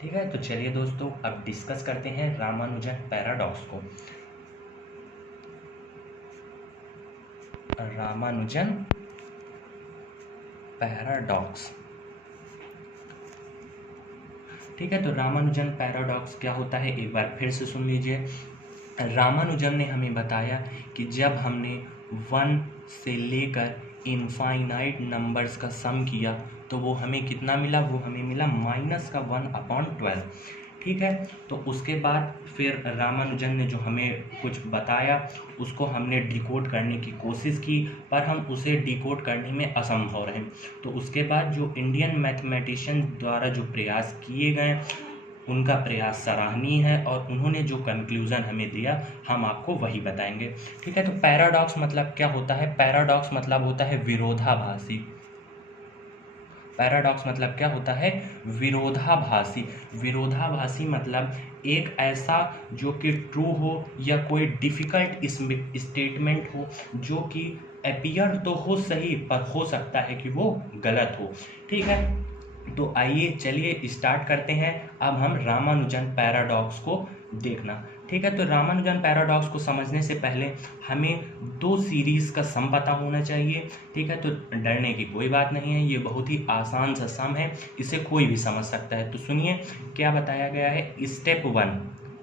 ठीक है, तो चलिए दोस्तों अब डिस्कस करते हैं रामानुजन पैराडॉक्स को। रामानुजन पैराडॉक्स। ठीक है, तो रामानुजन पैराडॉक्स क्या होता है एक बार फिर से सुन लीजिए। रामानुजन ने हमें बताया कि जब हमने 1 से लेकर इनफाइनाइट नंबर्स का सम किया तो वो हमें कितना मिला, वो हमें मिला -1/12। ठीक है, तो उसके बाद फिर रामानुजन ने जो हमें कुछ बताया उसको हमने डिकोड करने की कोशिश की, पर हम उसे डिकोड करने में असंभव रहे। तो उसके बाद जो इंडियन मैथमेटिशियन द्वारा जो प्रयास किए गए उनका प्रयास सराहनीय है और उन्होंने जो कंक्लूज़न हमें दिया हम आपको वही बताएंगे। ठीक है, तो पैराडॉक्स मतलब क्या होता है? पैराडॉक्स मतलब होता है विरोधाभासी। पैराडॉक्स मतलब क्या होता है? विरोधाभासी। विरोधाभासी मतलब एक ऐसा जो कि ट्रू हो या कोई डिफ़िकल्ट स्टेटमेंट हो जो कि अपीयर तो हो सही पर हो सकता है कि वो गलत हो। ठीक है, तो आइए चलिए स्टार्ट करते हैं अब हम रामानुजन पैराडॉक्स को देखना। ठीक है, तो रामानुजन पैराडॉक्स को समझने से पहले हमें 2 सीरीज़ का सम पता होना चाहिए। ठीक है, तो डरने की कोई बात नहीं है, ये बहुत ही आसान सा सम है, इसे कोई भी समझ सकता है। तो सुनिए क्या बताया गया है। स्टेप 1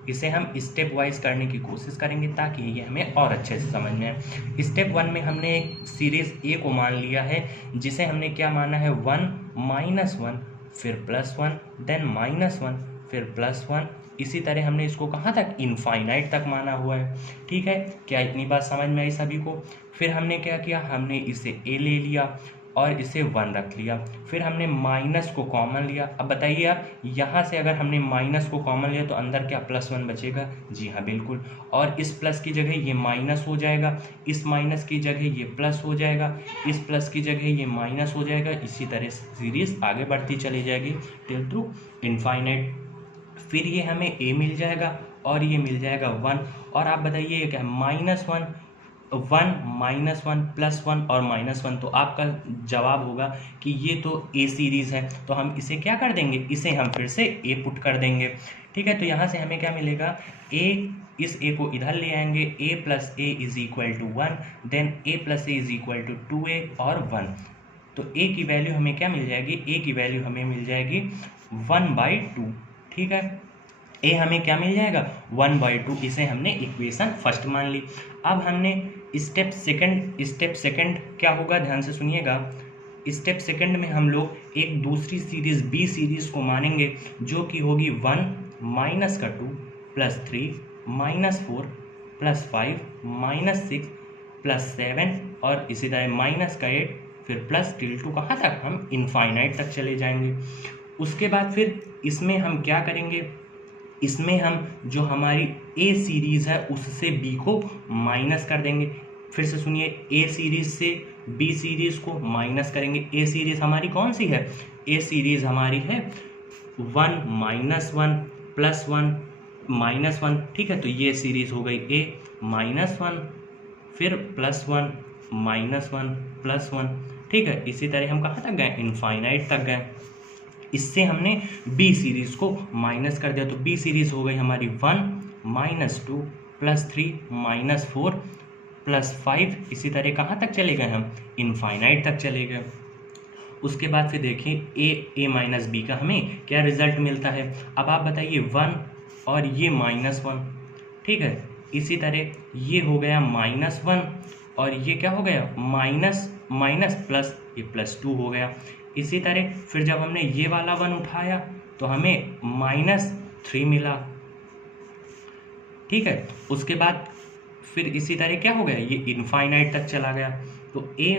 इसे हम स्टेप वाइज करने की कोशिश करेंगे ताकि ये हमें और अच्छे से समझ में आए। स्टेप 1 में हमने एक सीरीज़ ए को मान लिया है जिसे हमने क्या माना है 1 -1 फिर +1 देन -1 फिर +1। इसी तरह हमने इसको कहाँ तक, इनफाइनाइट तक माना हुआ है। ठीक है, क्या इतनी बात समझ में आई सभी को? फिर हमने क्या किया, हमने इसे ए ले लिया और इसे 1 रख लिया। फिर हमने माइनस को कॉमन लिया। अब बताइए आप, यहाँ से अगर हमने माइनस को कॉमन लिया तो अंदर क्या +1 बचेगा? जी हाँ बिल्कुल। और इस प्लस की जगह ये माइनस हो जाएगा, इस माइनस की जगह ये प्लस हो जाएगा, इस प्लस की जगह ये माइनस हो जाएगा। इसी तरह सीरीज आगे बढ़ती चली जाएगी टिल टू इनफाइनाइट। फिर ये हमें ए मिल जाएगा और ये मिल जाएगा 1। और आप बताइए ये क्या है, -1 1 -1 +1 और -1। तो आपका जवाब होगा कि ये तो ए सीरीज़ है, तो हम इसे क्या कर देंगे, इसे हम फिर से ए पुट कर देंगे। ठीक है, तो यहाँ से हमें क्या मिलेगा, ए, इस ए को इधर ले आएंगे, a + a = 1 then a + a = 2a और 1। तो a की वैल्यू हमें क्या मिल जाएगी, a की वैल्यू हमें मिल जाएगी 1/2। ठीक है, ए हमें क्या मिल जाएगा 1/2। इसे हमने इक्वेशन फर्स्ट मान ली। अब हमने स्टेप सेकंड क्या होगा, ध्यान से सुनिएगा। स्टेप सेकंड में हम लोग एक दूसरी सीरीज बी सीरीज को मानेंगे जो कि होगी 1 - 2 +3 -4 +5 -6 +7 और इसी तरह -8 फिर प्लस टिल टू कहाँ तक, हम इनफाइनाइट तक चले जाएंगे। उसके बाद फिर इसमें हम क्या करेंगे, इसमें हम जो हमारी ए सीरीज़ है उससे बी को माइनस कर देंगे। फिर से सुनिए, ए सीरीज़ से बी सीरीज़ को माइनस करेंगे। ए सीरीज़ हमारी कौन सी है, ए सीरीज़ हमारी है 1 -1 +1 -1। ठीक है, तो ये सीरीज़ हो गई ए -1 फिर +1 -1 +1। ठीक है, इसी तरह हम कहाँ तक गए, इनफाइनाइट तक गए। इससे हमने बी सीरीज़ को माइनस कर दिया, तो बी सीरीज़ हो गई हमारी 1 -2 +3 -4 +5। इसी तरह कहाँ तक चले गए हम, इनफाइनाइट तक चले गए। उसके बाद फिर देखिए a - b का हमें क्या रिजल्ट मिलता है। अब आप बताइए 1 और ये -1। ठीक है, इसी तरह ये हो गया -1 और ये क्या हो गया, माइनस माइनस प्लस, ये +2 हो गया। इसी तरह फिर जब हमने ये वाला 1 उठाया तो हमें -3 मिला। ठीक है, उसके बाद फिर इसी तरह क्या हो गया, ये इनफाइनाइट तक चला गया। तो a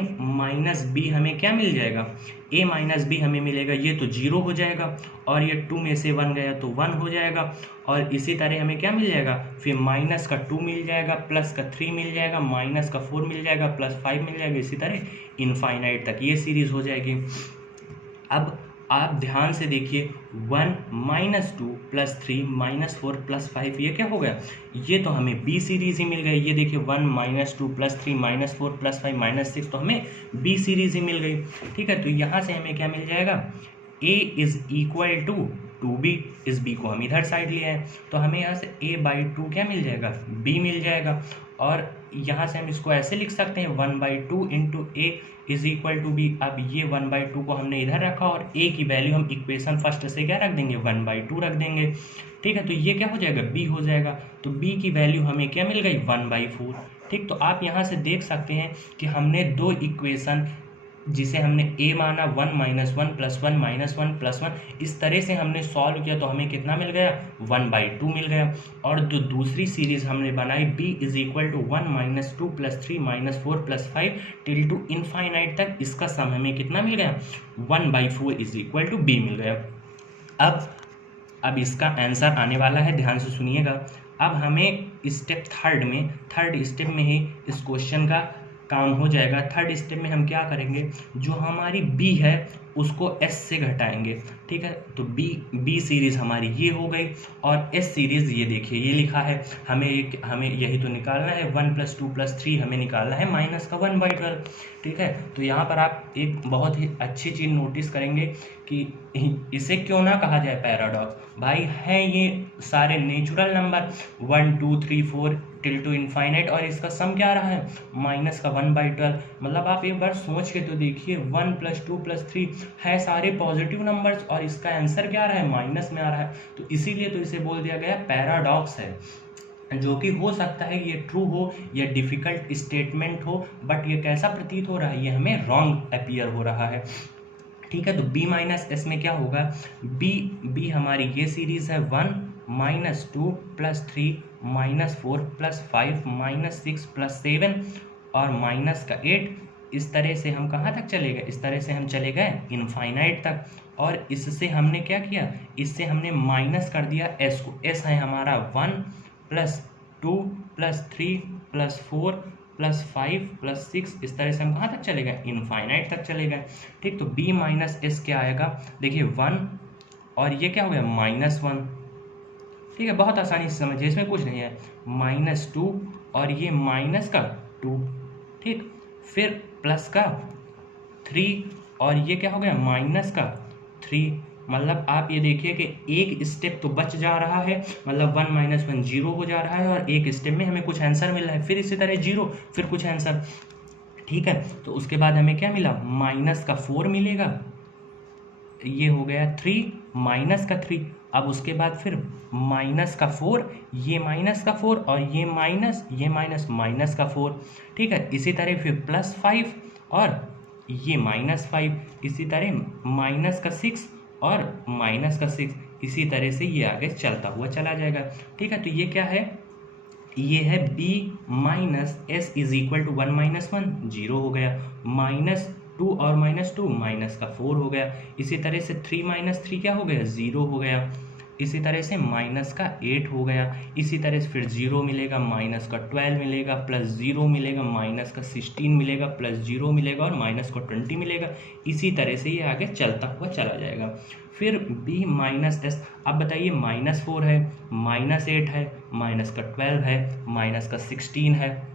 - b हमें क्या मिल जाएगा, a - b हमें मिलेगा, ये तो 0 हो जाएगा और ये 2 में से 1 गया तो 1 हो जाएगा। और इसी तरह हमें क्या मिल जाएगा, फिर -2 मिल जाएगा, +3 मिल जाएगा, -4 मिल जाएगा, +5 मिल जाएगा। इसी तरह इनफाइनाइट तक ये सीरीज़ हो जाएगी। अब आप ध्यान से देखिए 1 -2 +3 -4 +5 ये क्या हो गया, ये तो हमें बी सीरीज़ ही मिल गई। ये देखिए 1 -2 +3 -4 +5 -6 तो हमें बी सीरीज़ ही मिल गई। ठीक है, तो यहाँ से हमें क्या मिल जाएगा, a = 2b, इस b को हम इधर साइड ले आए तो हमें यहाँ से a/2 क्या मिल जाएगा, b मिल जाएगा। और यहाँ से हम इसको ऐसे लिख सकते हैं 1/2 into a is equal to b। अब ये 1/2 को हमने इधर रखा और a की वैल्यू हम इक्वेशन फर्स्ट से क्या रख देंगे, 1/2 रख देंगे। ठीक है, तो ये क्या हो जाएगा, b हो जाएगा। तो b की वैल्यू हमें क्या मिल गई, 1/4। ठीक, तो आप यहाँ से देख सकते हैं कि हमने दो इक्वेशन जिसे हमने a माना 1 - 1 + 1 - 1 + 1, इस तरह से हमने सॉल्व किया तो हमें कितना मिल गया, 1/2 मिल गया। और जो दूसरी सीरीज हमने बनाई b = 1 - 2 + 3 - 4 + 5 टिल टू इनफाइनाइट तक, इसका सम हमें कितना मिल गया, 1/4 = b मिल गया। अब इसका आंसर आने वाला है, ध्यान से सुनिएगा। अब हमें स्टेप थर्ड स्टेप में ही इस क्वेश्चन का काम हो जाएगा। थर्ड स्टेप में हम क्या करेंगे, जो हमारी b है उसको s से घटाएंगे। ठीक है, तो b सीरीज हमारी ये हो गई और s सीरीज ये देखिए ये लिखा है। हमें यही तो निकालना है, 1 + 2 + 3 हमें निकालना है -1/12। ठीक है, तो यहाँ पर आप एक बहुत ही अच्छी चीज़ नोटिस करेंगे कि इसे क्यों ना कहा जाए पैराडॉक्स, भाई है ये सारे natural number 1 2 3 4 till two infinite, और इसका सम क्या आ रहा है, -1/12। मतलब आप एक बार सोच के तो देखिए, 1 + 2 + 3 है सारे पॉजिटिव नंबर्स और इसका आंसर क्या आ रहा है, माइनस में आ रहा है। तो इसीलिए तो इसे बोल दिया गया पैराडॉक्स है, जो कि हो सकता है ये ट्रू हो या डिफिकल्ट स्टेटमेंट हो, बट ये कैसा प्रतीत हो रहा है, ये हमें रॉन्ग अपीयर हो रहा है। ठीक है, तो b - s में क्या होगा, b हमारी ये सीरीज है 1 - 2 + 3 - 4 + 5 - 6 + 7 और -8। इस तरह से हम कहाँ तक चले गए, इस तरह से हम चले गए इनफाइनाइट तक। और इससे हमने क्या किया, इससे हमने माइनस कर दिया s को। s है हमारा 1 + 2 + 3 + 4 + 5 + 6, इस तरह से हम कहाँ तक चले गए, इनफाइनाइट तक चले गए। ठीक, तो b - s क्या आएगा, देखिए 1 और ये क्या हो गया, -1। ठीक है, बहुत आसानी से समझिए, इसमें कुछ नहीं है, -2 और ये -2। ठीक, फिर प्लस का 3 और ये क्या हो गया, -3। मतलब आप ये देखिए कि एक स्टेप तो बच जा रहा है, मतलब 1 - 1 0 हो जा रहा है और एक स्टेप में हमें कुछ आंसर मिल रहा है, फिर इसी तरह 0 फिर कुछ आंसर। ठीक है, तो उसके बाद हमें क्या मिला, -4 मिलेगा, ये हो गया 3 -3। अब उसके बाद फिर -4, ये -4 और ये -4। ठीक है, इसी तरह फिर +5 और ये -5, इसी तरह -6 और -6, इसी तरह से ये आगे चलता हुआ चला जाएगा। ठीक है, तो ये क्या है, ये है b - s = 1 - 1 0 हो गया, -2 और -2 -4 हो गया, इसी तरह से 3 - 3 क्या हो गया, 0 हो गया, इसी तरह से -8 हो गया, इसी तरह से फिर 0 मिलेगा, -12 मिलेगा, +0 मिलेगा, -16 मिलेगा, +0 मिलेगा और -20 मिलेगा। इसी तरह से ये आगे चलता हुआ चला जाएगा। फिर b - s, अब बताइए -4 है, -8 है, -12 है, -16 है,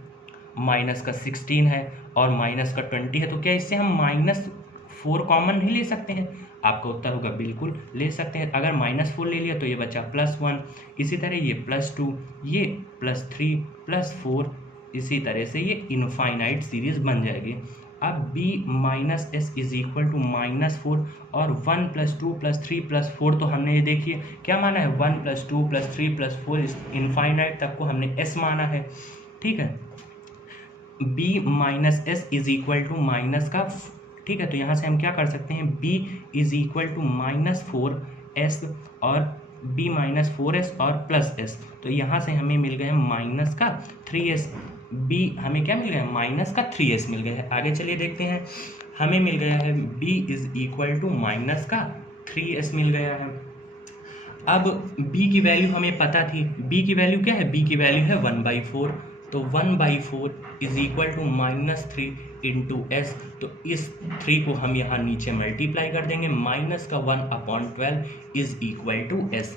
-16 है और -20 है, तो क्या इससे हम -4 कॉमन नहीं ले सकते हैं? आपका उत्तर होगा बिल्कुल ले सकते हैं। अगर -4 ले लिया तो ये बचा +1, इसी तरह ये +2, ये +3 +4, इसी तरह से ये इनफाइनाइट सीरीज बन जाएगी। अब b - s = -4 और 1 + 2 + 3 + 4, तो हमने ये देखिए क्या माना है, 1 + 2 + 3 + 4 इनफाइनाइट तक को हमने s माना है। ठीक है, b - s = माइनस का, ठीक है, तो यहाँ से हम क्या कर सकते हैं, b = -4s और b - 4s और +s, तो यहाँ से हमें मिल गया -3s। b हमें क्या मिल गया, -3s मिल गया है। आगे चलिए देखते हैं, हमें मिल गया है b = -3s मिल गया है। अब b की वैल्यू हमें पता थी, b की वैल्यू क्या है, b की वैल्यू है 1/4, तो 1/4 = -3 इंटू s, तो इस 3 को हम यहाँ नीचे मल्टीप्लाई कर देंगे, -1/12 = s।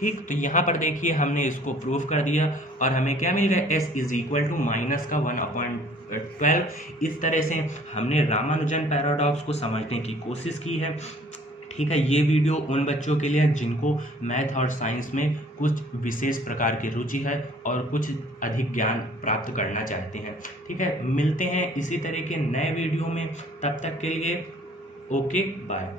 ठीक, तो यहाँ पर देखिए हमने इसको प्रूव कर दिया और हमें क्या मिल गया, s = -1/12। इस तरह से हमने रामानुजन पैराडॉक्स को समझने की कोशिश की है। ठीक है। ये वीडियो उन बच्चों के लिए है जिनको मैथ और साइंस में कुछ विशेष प्रकार की रुचि है और कुछ अधिक ज्ञान प्राप्त करना चाहते हैं। ठीक है, मिलते हैं इसी तरह के नए वीडियो में, तब तक के लिए ओके बाय।